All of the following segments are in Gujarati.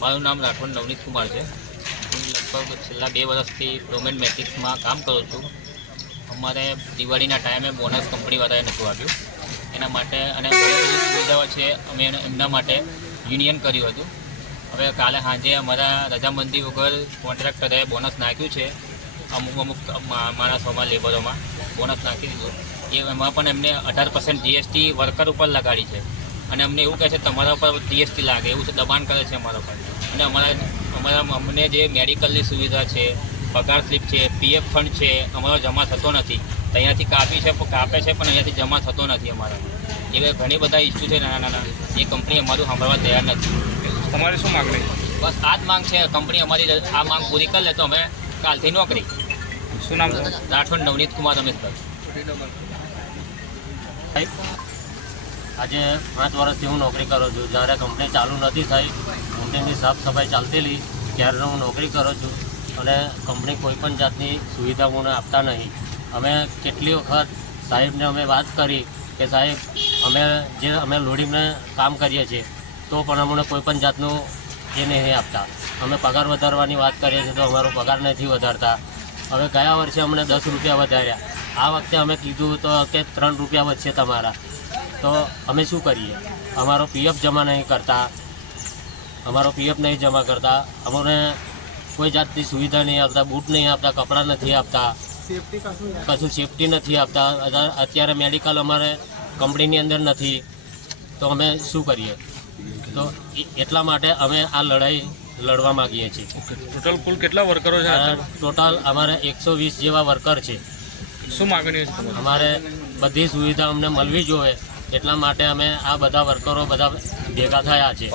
મારું નામ રાઠોડ નવનીત કુમાર છે. હું લગભગ છેલ્લા બે વર્ષથી પ્રોમેન્ટ મેટ્રિક્સમાં કામ કરું છું. અમારે દિવાળીના ટાઈમે બોનસ કંપનીવાળાએ નહોતું આપ્યું એના માટે અને સુવિધાઓ છે, અમે એમના માટે યુનિયન કર્યું હતું. હવે કાલે સાંજે અમારા રજામંદી વગર કોન્ટ્રાક્ટરે બોનસ નાખ્યું છે. અમુક અમુક માણસોમાં લેબરોમાં બોનસ નાખી દીધું. એ એમાં પણ એમને અઢાર પર્સન્ટ જીએસટી વર્કર ઉપર લગાડી છે. અને અમને એવું કહે છે તમારા ઉપર જીએસટી લાગે. એવું છે દબાણ કરે છે અમારા પર અને અમારા અમારા અમને જે મેડિકલની સુવિધા છે પગાર સ્લીપ છે પીએફ ફંડ છે અમારો જમા થતો નથી. તો અહીંયાથી કાપી છે કાપે છે પણ અહીંયાથી જમા થતો નથી અમારા. એવા ઘણી બધા ઇસ્યુ છે નાના નાના. એ કંપની અમારું સાંભળવા તૈયાર નથી. તમારી શું માગણી? બસ આ જ માંગ છે કંપની અમારી આ માંગ પૂરી કરી લે તો અમે કાલથી નોકરી. શું નામ રાઠોડ નવનીત કુમાર રમેશભાઈ. આજે પાંચ વર્ષથી હું નોકરી કરું છું. જ્યારે કંપની ચાલુ નથી થઈ કંપનીની સાફ સફાઈ ચાલતેલી, ત્યારે હું નોકરી કરું છું. અને કંપની કોઈ પણ જાતની સુવિધા મને આપતા નહીં. અમે કેટલી વખત સાહેબને અમે વાત કરી કે સાહેબ, અમે જે અમે લોડીને કામ કરીએ છીએ, તો પણ અમને કોઈ પણ જાતનું એ નહીં આપતા. અમે પગાર વધારવાની વાત કરીએ છીએ તો અમારો પગાર નથી વધારતા. હવે ગયા વર્ષે અમને દસ રૂપિયા વધાર્યા. આ વખતે અમે કીધું તો કે ત્રણ રૂપિયા વધશે તમારા. તો અમે શું કરીએ? અમારો પીએફ જમા નહીં કરતા અમારો પીએફ નહીં જમા કરતા અમને કોઈ જાતની સુવિધા નહીં આપતા બૂટ નહીં આપતા કપડાં નથી આપતા કશું સેફટી નથી આપતા અત્યારે- અત્યારે મેડિકલ અમારે કંપનીની અંદર નથી. તો અમે શું કરીએ? તો એટલા માટે અમે આ લડાઈ લડવા માગીએ છીએ. ટોટલ કુલ કેટલા વર્કરો છે ટોટલ અમારે એકસો વીસ જેવા વર્કર છે. શું માગણી છે અમારે બધી સુવિધા અમને મળવી જોઈએ. એટલા માટે અમે આ બધા વર્કરો બધા ભેગા થયા છે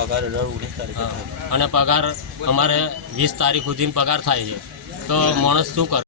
અને પગાર અમારે વીસ તારીખ સુધી પગાર થાય છે. તો માણસ શું કરે?